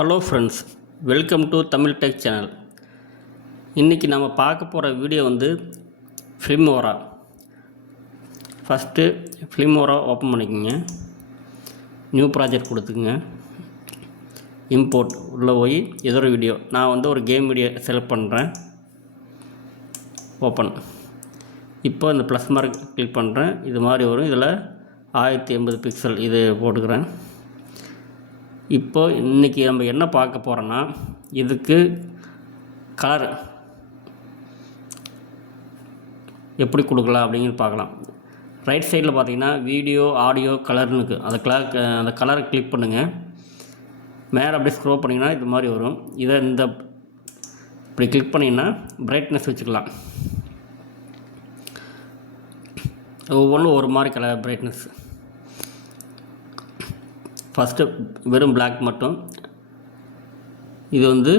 Hello friends, welcome to Tamil tech channel. இன்றைக்கி நம்ம பார்க்க போகிற வீடியோ வந்து ஃபிலிமோரா. ஃபஸ்ட்டு ஃபிலிமோரா ஓப்பன் பண்ணிக்கோங்க. நியூ ப்ராஜெக்ட் கொடுத்துக்குங்க. இம்போர்ட் உள்ளே போய் ஏதோ ஒரு வீடியோ, நான் வந்து ஒரு கேம் வீடியோ செலக்ட் பண்ணுறேன். ஓப்பன். இப்போ இந்த ப்ளஸ் மார்க் கிளிக் பண்ணுறேன். இது மாதிரி வரும். இதில் 1080 பிக்சல் இது போட்டுக்கிறேன். இப்போ இன்றைக்கி நம்ம என்ன பார்க்க போகிறோன்னா, இதுக்கு கலர் எப்படி கொடுக்கலாம் அப்படிங்கிறது பார்க்கலாம். ரைட் சைடில் பார்த்தீங்கன்னா வீடியோ ஆடியோ கலர்னு இருக்குது. அந்த கலரை கிளிக் பண்ணுங்கள். மேலே அப்படியே ஸ்க்ரோல் பண்ணிங்கன்னா இது மாதிரி வரும். இதை இப்படி கிளிக் பண்ணிங்கன்னா பிரைட்னஸ் வச்சுக்கலாம். ஒவ்வொன்றும் ஒரு மாதிரி கலர் பிரைட்னஸ். ஃபஸ்ட்டு வெறும் பிளாக் மட்டும். இது வந்து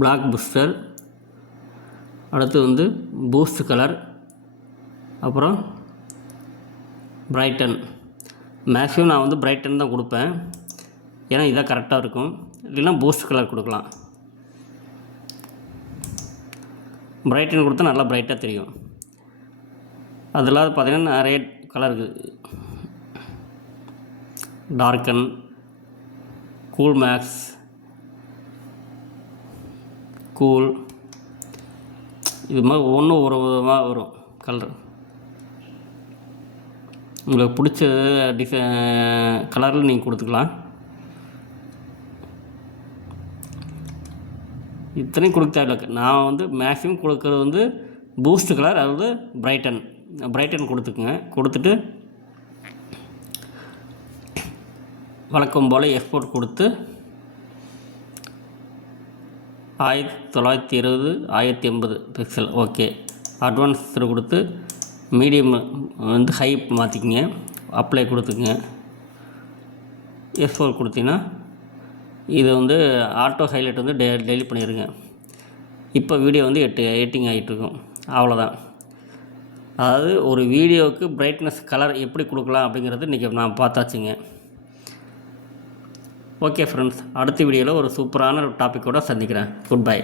பிளாக் பூஸ்டர். அடுத்து வந்து பூஸ்ட் கலர். அப்புறம் பிரைட்டன். மேக்ஸிமம் நான் வந்து பிரைட்டன் தான் கொடுப்பேன், ஏன்னா இதான் கரெக்டாக இருக்கும். இல்லைன்னா பூஸ்ட் கலர் கொடுக்கலாம். பிரைட்டன் கொடுத்தா நல்லா பிரைட்டாக தெரியும். அதில் பார்த்திங்கன்னா நிறைய கலர் இருக்குது. டார்க்கன், கூல் மேக்ஸ், கூல், இது மாதிரி ஒவ்வொன்றும் ஒரு விதமாக வரும் கலர். உங்களுக்கு பிடிச்ச கலரில் நீங்கள் கொடுத்துக்கலாம். இத்தனையும் கொடுக்க தேவையில்லை. நான் வந்து மேக்ஸிமம் கொடுக்குறது வந்து பூஸ்ட் கலர், அதாவது பிரைட்டன் கொடுத்துக்குங்க. கொடுத்துட்டு வழக்கம் போல் எக்ஸ்போர்ட் கொடுத்து 1920 1080 பிக்சல் ஓகே. அட்வான்ஸ் கொடுத்து மீடியம் வந்து ஹை மாற்றிக்கிங்க. அப்ளை கொடுத்துக்குங்க. எக்ஸ்போர்ட் கொடுத்தீங்கன்னா இது வந்து ஆட்டோ ஹைலைட் வந்து டெலிட் பண்ணிடுங்க. இப்போ வீடியோ வந்து எடிட்டிங் ஆகிட்டுருக்கும். அவ்வளோதான். அதாவது ஒரு வீடியோவுக்கு பிரைட்னஸ் கலர் எப்படி கொடுக்கலாம் அப்படிங்கிறது இன்றைக்கி நான் பார்த்தாச்சுங்க. ஓகே ஃப்ரெண்ட்ஸ், அடுத்த வீடியோவில் ஒரு சூப்பரான டாப்பிக்கோடு சந்திக்கிறேன். Good bye.